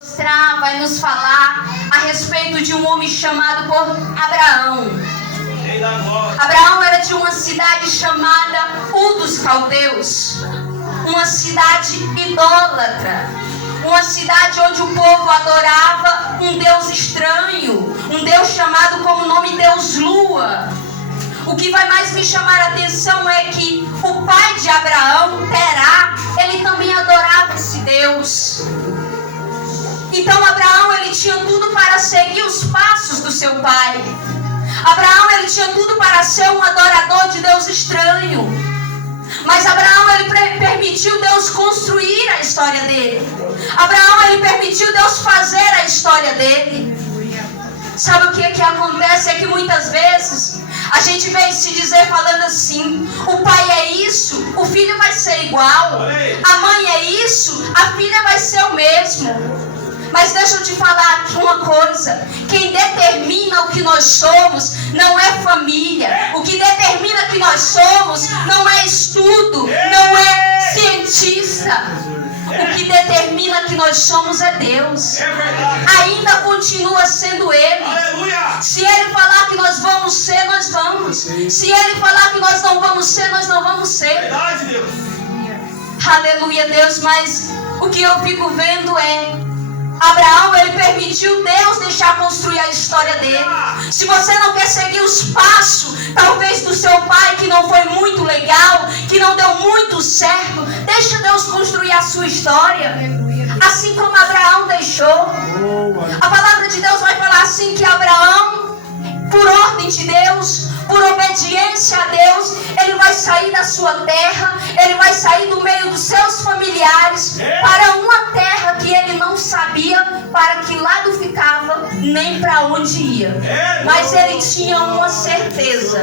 Vai nos falar a respeito de um homem chamado por Abraão. Abraão era de uma cidade chamada Ur dos Caldeus, uma cidade idólatra, uma cidade onde o povo adorava um Deus estranho, um Deus chamado como nome Deus Lua. O que vai mais me chamar a atenção é que o pai de Abraão, Terá, ele também adorava esse Deus. Então Abraão, ele tinha tudo para seguir os passos do seu pai. Abraão, ele tinha tudo para ser um adorador de Deus estranho. Mas Abraão, ele permitiu Deus construir a história dele. Abraão, ele permitiu Deus fazer a história dele. Sabe o que acontece? É que muitas vezes a gente vem se dizer falando assim: o pai é isso, o filho vai ser igual. A mãe é isso, a filha vai ser o mesmo. Mas deixa eu te falar aqui uma coisa: quem determina o que nós somos não é família. O que determina que nós somos não é estudo, não é cientista. O que determina que nós somos é Deus. Ainda continua sendo Ele. Se Ele falar que nós vamos ser, nós vamos. Se Ele falar que nós não vamos ser, nós não vamos ser. Aleluia, Deus. Mas o que eu fico vendo é: Abraão, ele permitiu Deus deixar construir a história dele. Se você não quer seguir os passos, talvez do seu pai, que não foi muito legal, que não deu muito certo, deixa Deus construir a sua história. Assim como Abraão deixou. A palavra de Deus vai falar assim que Abraão, por ordem de Deus, por obediência a Deus, ele vai sair da sua terra, ele vai sair do meio dos seus familiares para uma terra que ele não sabia para que lado ficava, nem para onde ia. Mas ele tinha uma certeza,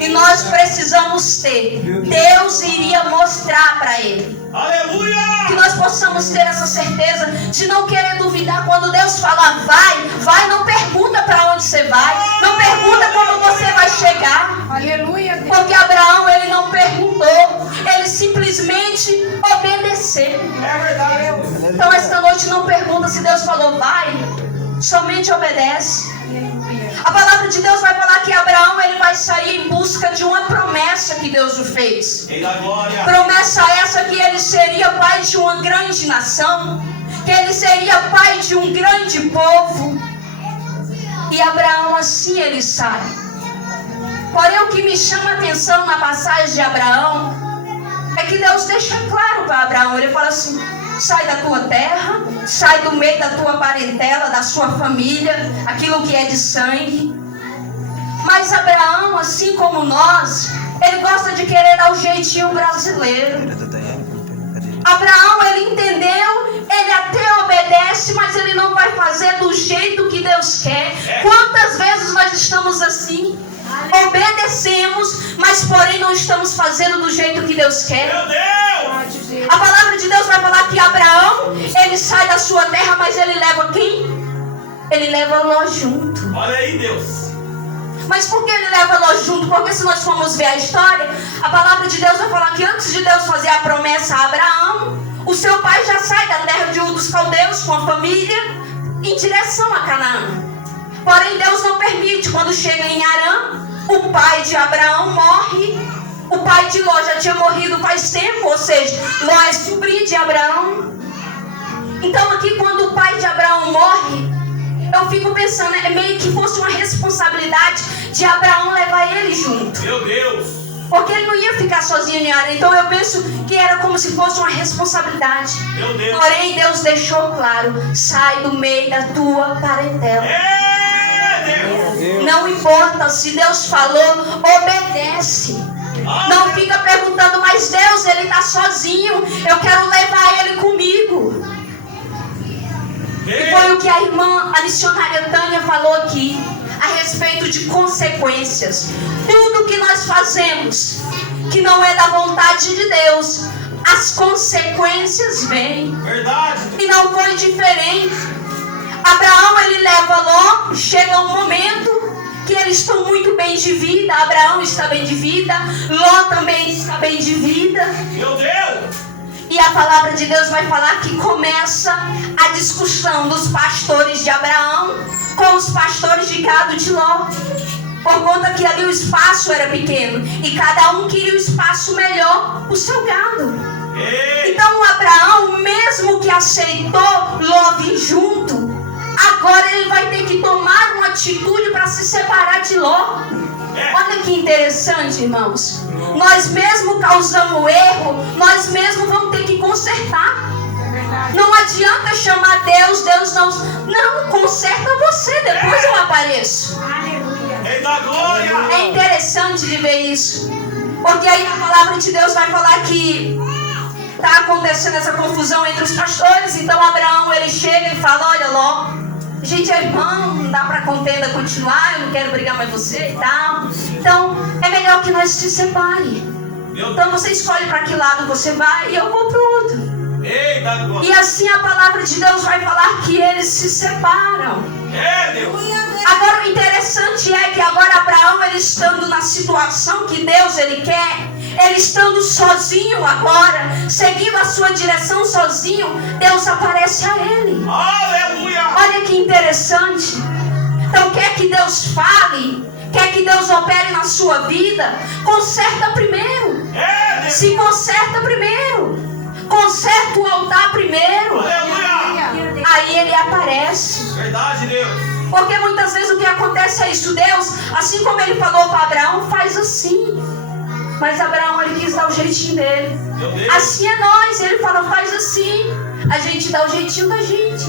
e nós precisamos ter: Deus iria mostrar para ele. Aleluia! Que nós possamos ter essa certeza de não querer duvidar. Quando Deus fala vai, não pergunta para onde você vai, não pergunta como você vai chegar. Aleluia, Deus. Porque Abraão, ele não perguntou, ele simplesmente obedeceu. É verdade. Então esta noite não pergunta se Deus falou vai, somente obedece. A palavra de Deus vai falar que Abraão, ele vai sair em busca de uma promessa que Deus o fez. Promessa essa que ele seria pai de uma grande nação, que ele seria pai de um grande povo. E Abraão, assim ele sai. Porém, o que me chama a atenção na passagem de Abraão é que Deus deixa claro para Abraão. Ele fala assim: sai da tua terra, sai do meio da tua parentela, da sua família, aquilo que é de sangue. Mas Abraão, assim como nós, ele gosta de querer dar o jeitinho brasileiro. Abraão, ele entendeu, ele até obedece, mas ele não vai fazer do jeito que Deus quer. Quantas vezes nós estamos assim? Obedecemos, mas porém não estamos fazendo do jeito que Deus quer. Meu Deus! A palavra de Deus vai falar que Abraão, ele sai da sua terra, mas ele leva quem? Ele leva Ló junto. Olha aí, Deus. Mas por que ele leva Ló junto? Porque se nós formos ver a história, a palavra de Deus vai falar que antes de Deus fazer a promessa a Abraão, o seu pai já sai da terra de Ur dos Caldeus com a família em direção a Canaã. Porém, Deus não permite. Quando chega em Harã, o pai de Abraão morre. O pai de Ló já tinha morrido faz tempo, ou seja, Ló é sobrinho de Abraão. Então aqui, quando o pai de Abraão morre, eu fico pensando, é meio que fosse uma responsabilidade de Abraão levar ele junto. Meu Deus! Porque ele não ia ficar sozinho em Harã. Então eu penso que era como se fosse uma responsabilidade. Meu Deus! Porém, Deus deixou claro: sai do meio da tua parentela. Deus! Não importa se Deus falou, obedece. Não fica perguntando: mas Deus, ele está sozinho, eu quero levar ele comigo. E foi o que a irmã, a missionária Tânia falou aqui, a respeito de consequências. Tudo que nós fazemos que não é da vontade de Deus, as consequências vêm. Verdade. E não foi diferente. Abraão, ele leva Ló, chega um momento que eles estão muito bem de vida. Abraão está bem de vida, Ló também está bem de vida. Meu Deus! E a palavra de Deus vai falar que começa a discussão dos pastores de Abraão com os pastores de gado de Ló. Por conta que ali o espaço era pequeno e cada um queria o espaço melhor, o seu gado. Então Abraão, mesmo que aceitou Ló vir junto, agora ele vai ter que tomar uma atitude para se separar de Ló. Olha que interessante, irmãos. Nós mesmo causamos erro, nós mesmos vamos ter que consertar. Não adianta chamar Deus, Deus não conserta você, depois eu apareço. É interessante de ver isso, porque aí a palavra de Deus vai falar que está acontecendo essa confusão entre os pastores. Então Abraão, ele chega e fala: olha, Ló, a gente é irmão, não dá para a contenda continuar, eu não quero brigar mais você e tal. Então é melhor que nós se separe. Então você escolhe para que lado você vai e eu vou para o outro. E assim a palavra de Deus vai falar que eles se separam. Agora o interessante é que agora Abraão, ele estando na situação que Deus ele quer, ele estando sozinho agora, seguindo a sua direção sozinho, Deus aparece a ele. Aleluia! Olha que interessante. Então quer que Deus fale, quer que Deus opere na sua vida, conserta primeiro. Se conserta primeiro. Conserta o altar primeiro. Aleluia! Aí ele aparece. Verdade, Deus. Porque muitas vezes o que acontece é isso. Deus, assim como ele falou para Abraão, faz assim. Mas Abraão, ele quis dar o jeitinho dele. Assim é nós. Ele fala, faz assim. A gente dá o jeitinho da gente.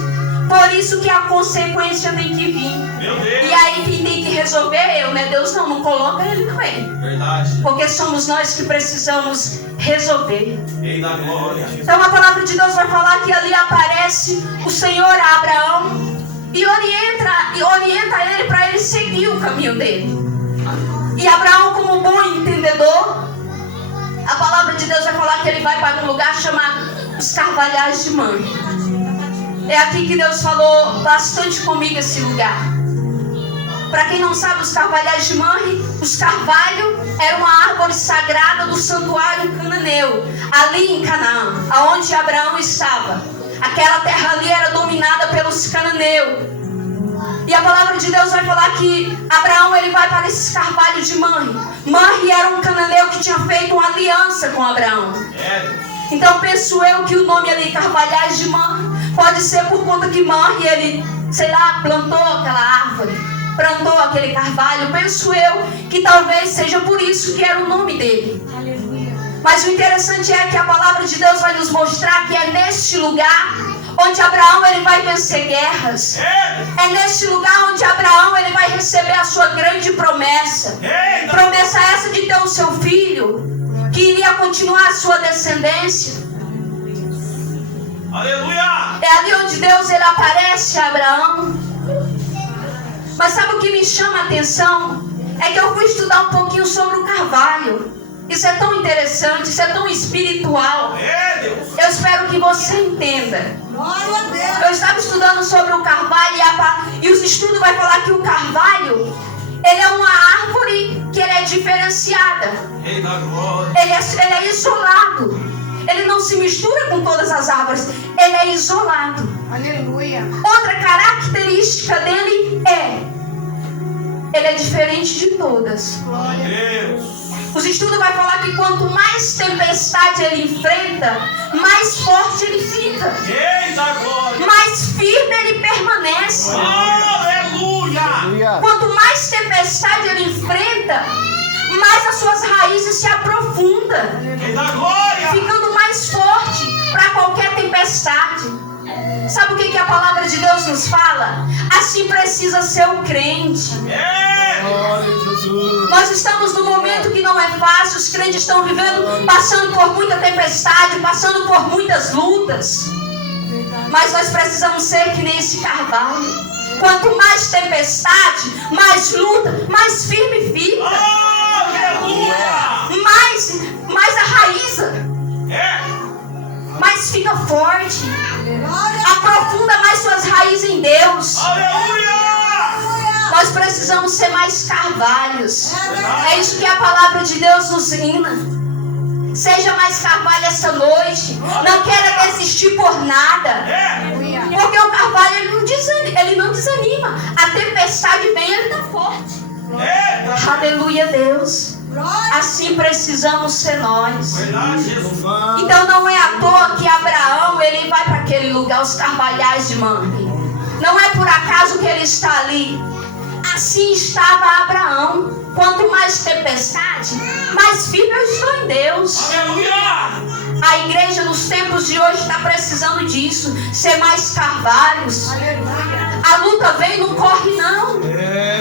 Por isso que a consequência tem que vir. E aí quem tem que resolver é eu, né? Deus não coloca ele com ele. Verdade. Porque somos nós que precisamos resolver. Ei da glória. Então a palavra de Deus vai falar que ali aparece o Senhor a Abraão e orienta ele para ele seguir o caminho dele. E Abraão, como bom entendedor, a palavra de Deus vai falar que ele vai para um lugar chamado os Carvalhais de Mamre. É aqui que Deus falou bastante comigo esse lugar. Para quem não sabe, os Carvalhais de Mamre, os carvalhos era uma árvore sagrada do santuário cananeu, ali em Canaã, aonde Abraão estava. Aquela terra ali era dominada pelos cananeus. E a palavra de Deus vai falar que Abraão ele vai para esses carvalhos de Mamre. Mamre era um cananeu que tinha feito uma aliança com Abraão. Então penso eu que o nome ali, Carvalhais de Mamre, pode ser por conta que Mamre, ele, sei lá, plantou aquela árvore, plantou aquele carvalho. Penso eu que talvez seja por isso que era o nome dele. Mas o interessante é que a palavra de Deus vai nos mostrar que é neste lugar onde Abraão ele vai vencer guerras. É neste lugar onde Abraão ele vai receber a sua grande promessa. Promessa essa de ter o seu filho, que iria continuar a sua descendência. Aleluia! É ali onde Deus ele aparece a Abraão. Mas sabe o que me chama a atenção? É que eu fui estudar um pouquinho sobre o carvalho. Isso é tão interessante, isso é tão espiritual. Eu espero que você entenda. Eu estava estudando sobre o carvalho e os estudos vão falar que o carvalho ele é uma árvore que ele é diferenciada. Ele é isolado. Ele não se mistura com todas as árvores. Ele é isolado. Aleluia. Outra característica dele ele é diferente de todas. Glória a Deus. Os estudos vão falar que quanto mais tempestade ele enfrenta, mais forte ele fica. Eita glória. Mais firme ele permanece. Aleluia. Quanto mais tempestade ele enfrenta, mais as suas raízes se aprofundam. Eita glória. Ficando mais forte para qualquer tempestade. Sabe o que a palavra de Deus nos fala? Assim precisa ser o crente. Nós estamos num momento que não é fácil. Os crentes estão vivendo, passando por muita tempestade, passando por muitas lutas. Mas nós precisamos ser que nem esse carvalho. Quanto mais tempestade, mais luta, mais firme fica. Mais arraiza. Mais fica forte. Aprofunda mais suas raízes em Deus. Nós precisamos ser mais carvalhos. É isso que a palavra de Deus nos ensina. Seja mais carvalho essa noite. Não queira desistir por nada. Porque o carvalho ele não desanima. A tempestade vem, ele está forte. Aleluia, Deus. Assim precisamos ser nós. Então não é à toa que Abraão ele vai para aquele lugar, os carvalhais de Mamre. Não é por acaso que ele está ali. Assim estava Abraão. Quanto mais tempestade, mais firme eu estou em Deus. Aleluia! A igreja nos tempos de hoje está precisando disso. Ser mais carvalhos. Aleluia. A luta vem, não corre não.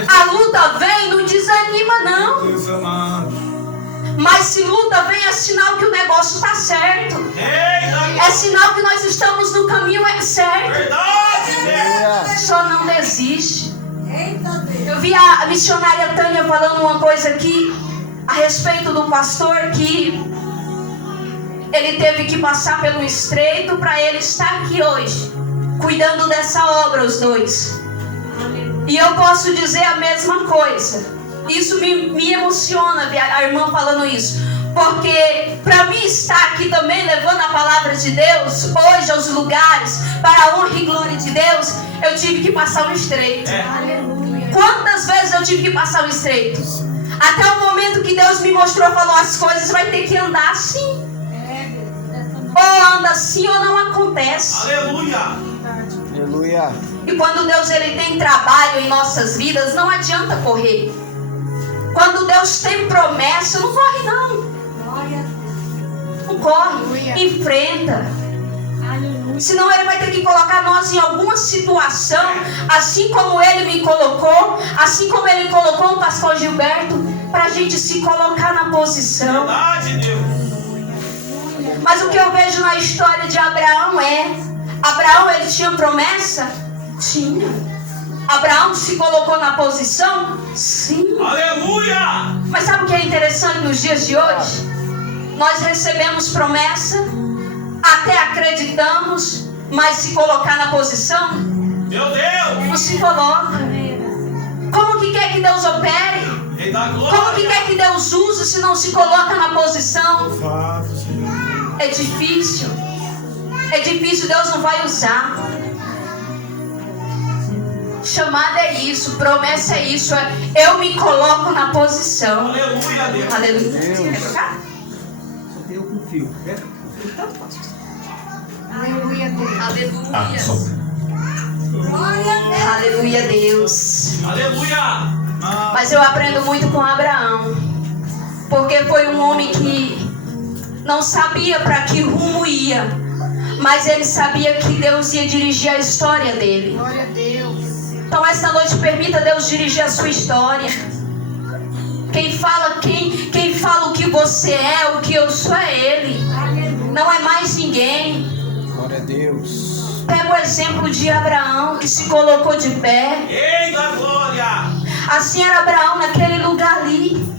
A luta vem, não desanima não. Mas se luta vem, é sinal que o negócio está certo. É sinal que nós estamos no caminho certo. Só não desiste. Eu vi a missionária Tânia falando uma coisa aqui a respeito do pastor que ele teve que passar pelo estreito para ele estar aqui hoje, cuidando dessa obra, os dois. E eu posso dizer a mesma coisa. Isso me emociona ver a irmã falando isso. Porque para mim estar aqui também levando a palavra de Deus hoje aos lugares para a honra e glória de Deus, eu tive que passar um estreito. Quantas vezes eu tive que passar um estreito? Até o momento que Deus me mostrou, falou, as coisas vai ter que andar assim. Ou anda assim ou não acontece. Aleluia. E quando Deus ele tem trabalho em nossas vidas, não adianta correr. Quando Deus tem promessa, não corre não. Não corre, enfrenta. Senão ele vai ter que colocar nós em alguma situação, assim como ele me colocou, assim como ele colocou o pastor Gilberto, para a gente se colocar na posição. Mas o que eu vejo na história de Abraão Abraão ele tinha promessa? Tinha. Abraão se colocou na posição? Sim. Aleluia! Mas sabe o que é interessante nos dias de hoje? Nós recebemos promessa, até acreditamos, mas se colocar na posição, meu Deus, não se coloca. Como que quer que Deus opere? Como que quer que Deus use se não se coloca na posição? É difícil. É difícil, Deus não vai usar. Chamada é isso, promessa é isso. Eu me coloco na posição. Aleluia, Deus. Aleluia. Quer trocar? Eu confio. Aleluia, Deus. Aleluia. Aleluia, Deus. Aleluia. Mas eu aprendo muito com Abraão, porque foi um homem que não sabia para que rumo ia, mas ele sabia que Deus ia dirigir a história dele. Glória a Deus. Então esta noite permita Deus dirigir a sua história. Quem fala o que você é, o que eu sou é Ele. Não é mais ninguém. Glória a Deus. Pega o exemplo de Abraão, que se colocou de pé. Eita glória! Assim era Abraão naquele lugar ali.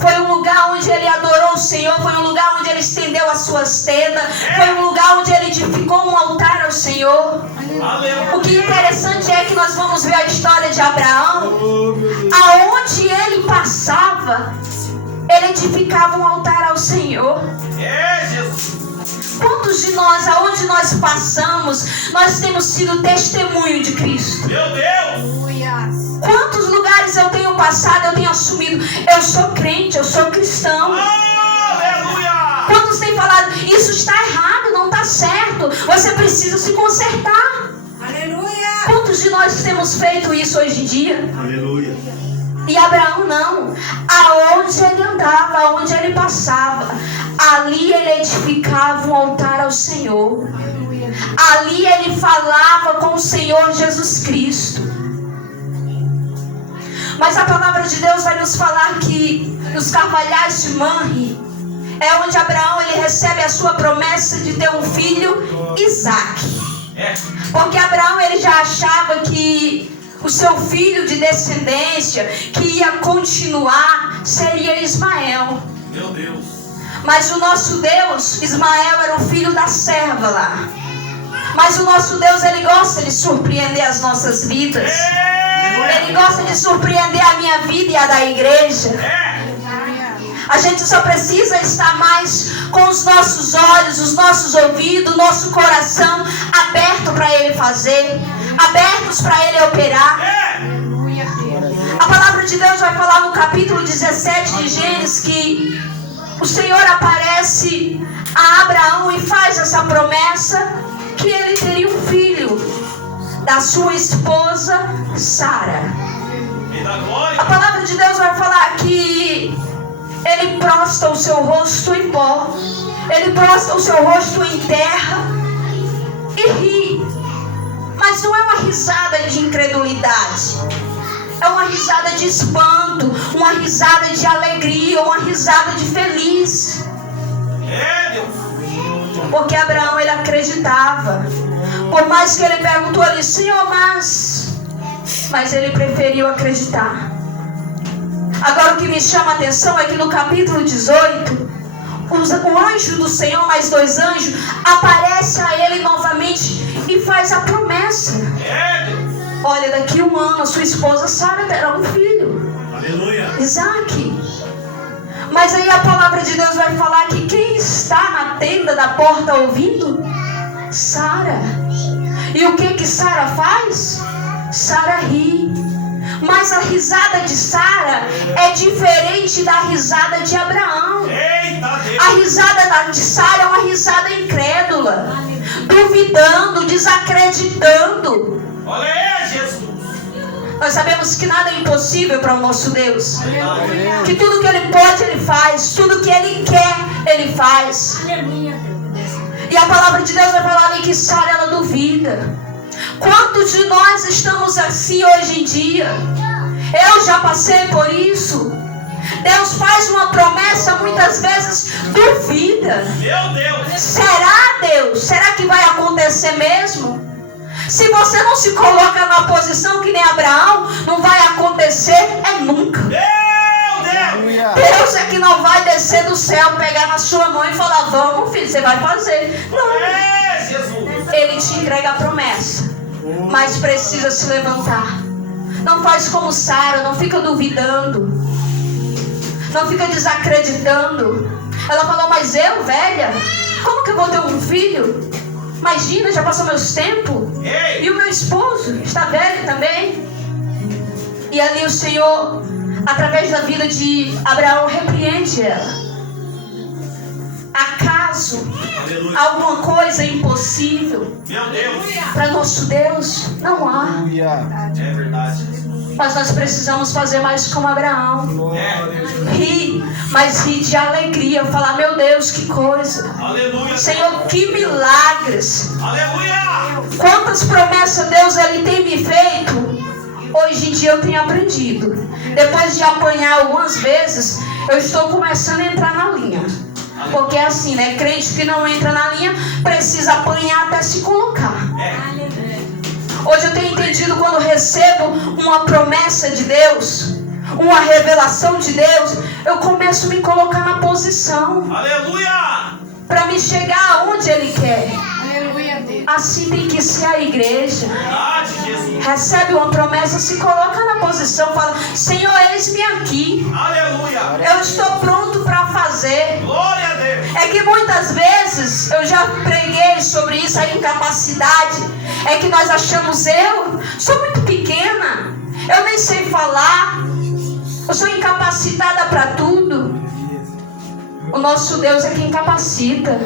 Foi um lugar onde ele adorou o Senhor. Foi um lugar onde ele estendeu as suas tendas. Foi um lugar onde ele edificou um altar ao Senhor. O que é interessante é que nós vamos ver a história de Abraão. Aonde ele passava, ele edificava um altar ao Senhor. Quantos de nós, aonde nós passamos, nós temos sido testemunho de Cristo? Meu Deus! Quantos lugares eu tenho passado, eu tenho assumido, eu sou crente, eu sou cristão. Aleluia! Quantos têm falado, isso está errado, não está certo, você precisa se consertar. Aleluia! Quantos de nós temos feito isso hoje em dia? Aleluia! E Abraão não. Aonde ele andava, aonde ele passava, ali ele edificava um altar ao Senhor. Ali ele falava com o Senhor Jesus Cristo. Mas a palavra de Deus vai nos falar que nos carvalhais de Mamre é onde Abraão ele recebe a sua promessa de ter um filho, Isaac. Porque Abraão ele já achava que o seu filho de descendência que ia continuar seria Ismael. Meu Deus. Mas o nosso Deus, Ismael era o filho da serva lá. Mas o nosso Deus ele gosta de surpreender as nossas vidas. Ele gosta de surpreender a minha vida e a da igreja. A gente só precisa estar mais com os nossos olhos, os nossos ouvidos, nosso coração aberto para Ele fazer, abertos para Ele operar. A palavra de Deus vai falar no capítulo 17 de Gênesis que o Senhor aparece a Abraão e faz essa promessa que ele teria um filho da sua esposa Sara. A palavra de Deus vai falar que ele prostra o seu rosto em pó, ele prostra o seu rosto em terra e ri. Mas não é uma risada de incredulidade, é uma risada de espanto, uma risada de alegria, uma risada de feliz. Porque Abraão, ele acreditava. Por mais que ele perguntou ali, Senhor, mas ele preferiu acreditar. Agora o que me chama a atenção é que no capítulo 18, o anjo do Senhor, mais 2 anjos, aparece a ele novamente e faz a promessa. Olha, daqui a 1 ano a sua esposa Sara terá um filho. Aleluia. Isaac. Mas aí a palavra de Deus vai falar que quem está na tenda da porta ouvindo? Sara. E o que Sara faz? Sara ri. Mas a risada de Sara é diferente da risada de Abraão. A risada de Sara é uma risada incrédula, duvidando, desacreditando. Olha aí, Jesus. Nós sabemos que nada é impossível para o nosso Deus. Que tudo que Ele pode, Ele faz. Tudo que Ele quer, Ele faz. E a palavra de Deus vai falar ali que Sara, ela duvida. Quantos de nós estamos assim hoje em dia? Eu já passei por isso. Deus faz uma promessa, muitas vezes duvida. Meu Deus! Será, Deus? Será que vai acontecer mesmo? Se você não se coloca na posição que nem Abraão, não vai acontecer nunca. Deus é que não vai descer do céu, pegar na sua mão e falar, vamos filho, você vai fazer. Não. Ele te entrega a promessa, mas precisa se levantar. Não faz como Sara, não fica duvidando, não fica desacreditando. Ela falou, mas eu, velha, como que eu vou ter um filho? Imagina, já passou meus tempos. E o meu esposo está velho também. E ali o Senhor, através da vida de Abraão, repreende ela. Acaso alguma coisa impossível para nosso Deus? Não há. É verdade. Mas nós precisamos fazer mais como Abraão. Rir, mas rir de alegria. Falar, meu Deus, que coisa. Aleluia. Senhor, que milagres. Aleluia. Quantas promessas Deus Ele tem me feito. Hoje em dia eu tenho aprendido. Depois de apanhar algumas vezes, eu estou começando a entrar na linha. Porque é assim, né? Crente que não entra na linha precisa apanhar até se colocar. Hoje eu tenho entendido, quando recebo uma promessa de Deus, uma revelação de Deus, eu começo a me colocar na posição. Aleluia! Para me chegar aonde Ele quer. Aleluia, Deus. Assim tem que ser a igreja. Recebe uma promessa, se coloca na posição, fala, Senhor, eis-me aqui. Aleluia! Eu estou pronto para fazer. Glória a Deus! É que muitas vezes, eu já preguei sobre isso, a incapacidade. É que nós achamos, eu sou muito pequena, eu nem sei falar, eu sou incapacitada para tudo. O nosso Deus é quem capacita.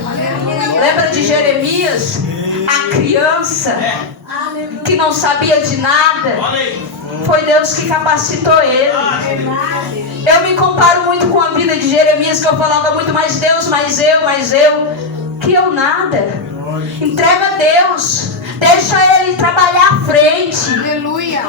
Lembra de Jeremias? A criança que não sabia de nada. Foi Deus que capacitou ele. Eu me comparo muito com a vida de Jeremias, que eu falava muito, mais Deus, mais eu, que eu nada. Entrega a Deus. Deixa Ele trabalhar à frente. Aleluia.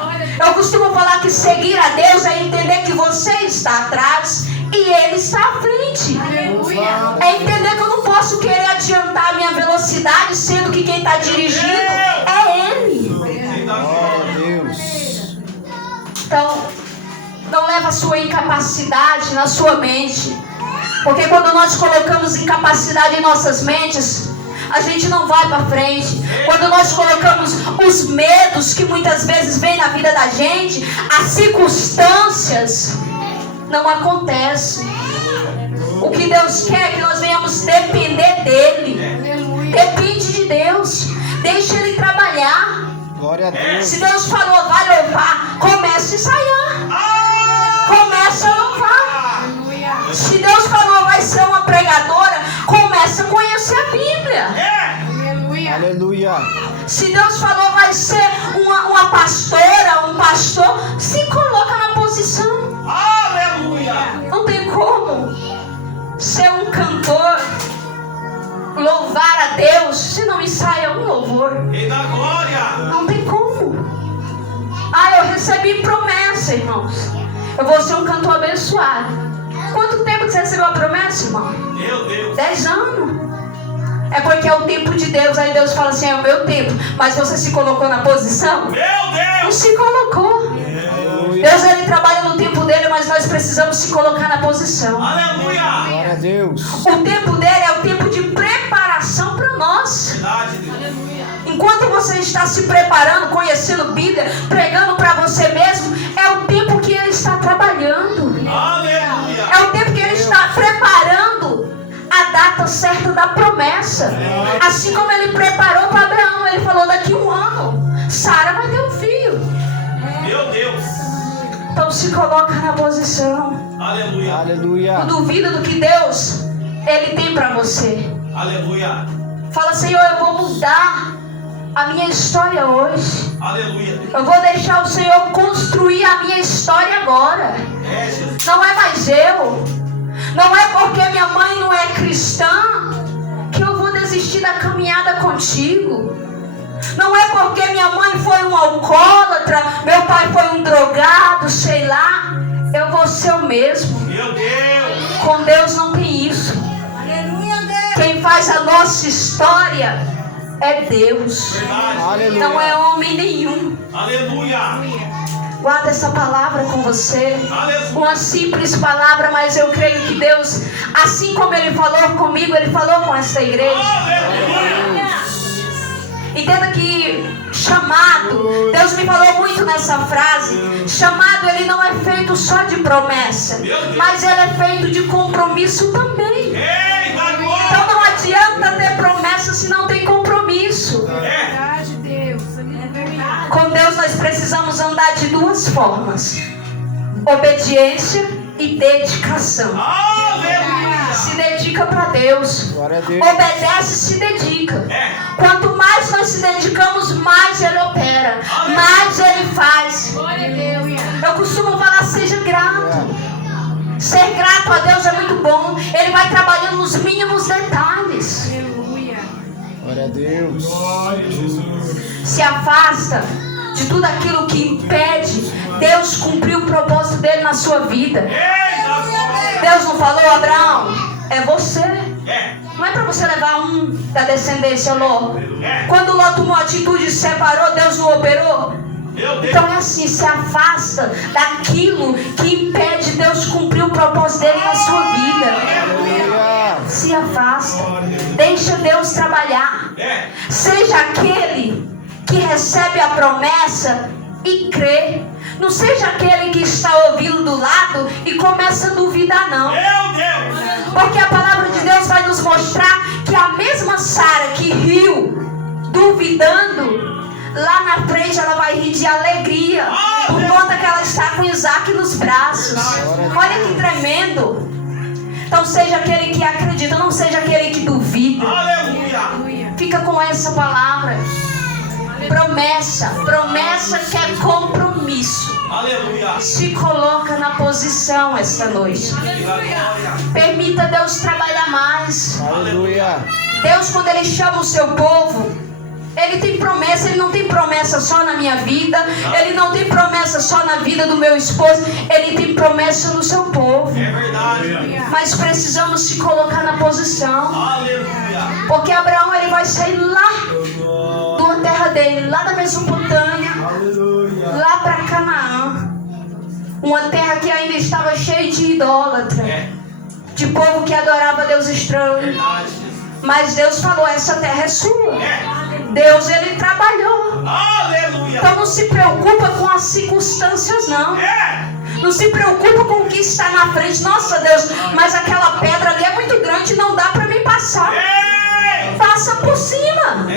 Eu costumo falar que seguir a Deus é entender que você está atrás e Ele está à frente. Aleluia. É entender que eu não posso querer adiantar a minha velocidade, sendo que quem está dirigindo é Ele. Então, não leva a sua incapacidade na sua mente. Porque quando nós colocamos incapacidade em nossas mentes, a gente não vai para frente. Quando nós colocamos os medos que muitas vezes vêm na vida da gente, as circunstâncias, não acontecem. O que Deus quer é que nós venhamos depender dEle. Depende de Deus. Deixa Ele trabalhar. Glória a Deus. Se Deus falou, vai louvar, comece a ensaiar. Começa a louvar. Se Deus falou, vai ser uma pregadora, começa a conhecer a Bíblia. Aleluia. Se Deus falou, vai ser uma pastora, um pastor, se coloca na posição. Aleluia. Não tem como ser um cantor, louvar a Deus, se não ensaia um louvor. Rei da glória. Não tem como. Eu recebi promessa, irmãos. Eu vou ser um cantor abençoado. Quanto tempo que você recebeu a promessa, irmão? Meu Deus. 10 anos. É porque é o tempo de Deus. Aí Deus fala assim, é o meu tempo. Mas você se colocou na posição? Meu Deus. Não se colocou. Deus, Ele trabalha no tempo dele, mas nós precisamos se colocar na posição. Aleluia. Glória a Deus. O tempo dele é o tempo de preparação para nós. Verdade, Deus. Enquanto você está se preparando, conhecendo Bíblia, pregando para você mesmo, é o tempo que Ele está trabalhando. Aleluia. É o tempo que Ele está preparando a data certa da promessa. Assim como Ele preparou para Abraão, Ele falou, daqui 1 ano, Sara vai ter um filho. Meu Deus. Então se coloca na posição. Aleluia. Aleluia. Não duvida do que Deus, Ele tem para você. Aleluia. Fala, Senhor, eu vou mudar a minha história hoje. Aleluia. Eu vou deixar o Senhor construir a minha história agora. Jesus. Não é mais eu. Não é porque minha mãe não é cristã que eu vou desistir da caminhada contigo. Não é porque minha mãe foi um alcoólatra, meu pai foi um drogado, sei lá, eu vou ser o mesmo. Meu Deus. Com Deus não tem isso. Quem faz a nossa história é Deus. Verdade. Aleluia. Não é homem nenhum. Aleluia. Guarda essa palavra com você. Aleluia. Uma simples palavra, mas eu creio que Deus, assim como Ele falou comigo, Ele falou com essa igreja. Aleluia. Entenda que chamado, Deus me falou muito nessa frase. Chamado, ele não é feito só de promessa, mas ele é feito de compromisso também. Ei, da glória. Então não adianta ter promessa se não tem compromisso. Com Deus nós precisamos andar de 2 formas: obediência e dedicação. Aleluia. Se dedica para Deus. Glória a Deus. Obedece e se dedica. Quanto mais nós se dedicamos, mais Ele opera, mais Ele faz. Eu costumo falar, seja grato. Ser grato a Deus é muito bom. Ele vai trabalhando nos mínimos detalhes. Glória a Deus. Se afasta de tudo aquilo que impede Deus cumprir o propósito dele na sua vida. Ei, da glória. Deus não falou, Abraão, é você. É. Não é para você levar um da descendência, Ló. É. Quando Ló tomou atitude e separou, Deus não operou. Meu Deus. Então é assim, se afasta daquilo que impede Deus cumprir o propósito dele na sua vida. Aleluia. Se afasta. Deixa Deus trabalhar. É. Seja aquele que recebe a promessa e crê. Não seja aquele que está ouvindo do lado e começa a duvidar, não. Meu Deus. Porque a palavra de Deus vai nos mostrar que a mesma Sara que riu, duvidando, lá na frente ela vai rir de alegria, por conta que ela está com Isaac nos braços. Olha que tremendo. Então seja aquele que acredita, não seja aquele que duvida. Aleluia. Fica com essa palavra. Promessa. Promessa que é compromisso. Aleluia. Se coloca na posição esta noite. Permita Deus trabalhar mais. Aleluia. Deus, quando Ele chama o seu povo, Ele tem promessa. Ele não tem promessa só na minha vida. Ele não tem promessa só na vida do meu esposo. Ele tem promessa no seu povo. É verdade. Mas precisamos se colocar na posição. Aleluia. Porque Abraão, ele vai sair lá de uma terra dele, lá da Mesopotâmia, lá para Canaã. Uma terra que ainda estava cheia de idólatra, de povo que adorava Deus estranho. Mas Deus falou, essa terra é sua. Deus, Ele trabalhou. Aleluia. Então não se preocupa com as circunstâncias, não. Não se preocupa com o que está na frente. Nossa, Deus, mas aquela pedra ali é muito grande, não dá para mim passar. Passa por cima.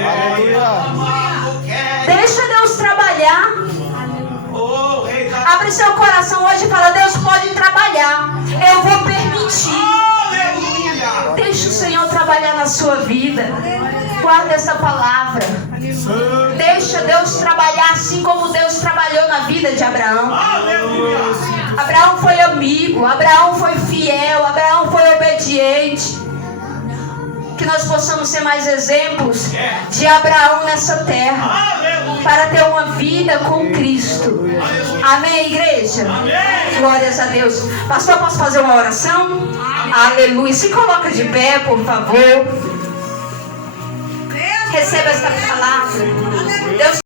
Deixa Deus trabalhar. Abre seu coração hoje e fala: Deus pode trabalhar. Eu vou permitir. Deixa o Senhor trabalhar na sua vida. Guarda essa palavra. Deixa Deus trabalhar assim como Deus trabalhou na vida de Abraão. Abraão foi amigo, Abraão foi fiel, Abraão foi obediente. Que nós possamos ser mais exemplos de Abraão nessa terra, para ter uma vida com Cristo. Amém, igreja? Glórias a Deus. Pastor, posso fazer uma oração? Aleluia. Se coloca de pé, por favor. Receba esta palavra. Deus